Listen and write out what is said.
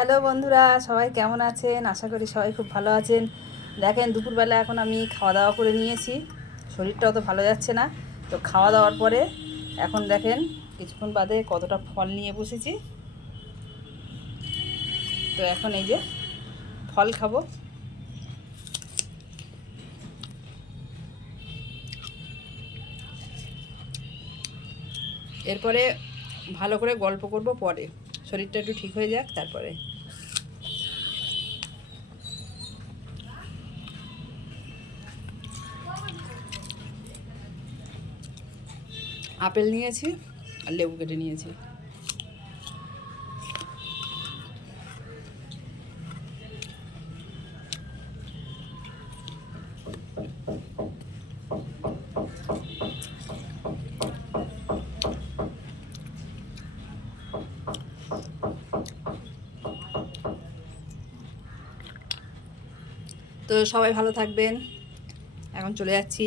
Hello বন্ধুরা, সবাই কেমন আছেন? আশা করি সবাই খুব ভালো আছেন। দেখেন, দুপুরবেলা এখন আমি খাওয়া দাওয়া করে নিয়েছি। শরীরটা অত ভালো যাচ্ছে না। তো খাওয়া দাওয়ার পরে এখন দেখেন, কিছুক্ষণ বাদে কতটা ফল নিয়ে বসেছি। তো এখন এই যে ফল খাব। এরপরে ভালো করে গল্প করব পরে। শরীরটা একটু ঠিক হয়ে যাক তারপরে। আপেল নিয়েছি আর লেবু কেটে নিয়েছি। তো সবাই ভালো থাকবেন। এখন চলে যাচ্ছি।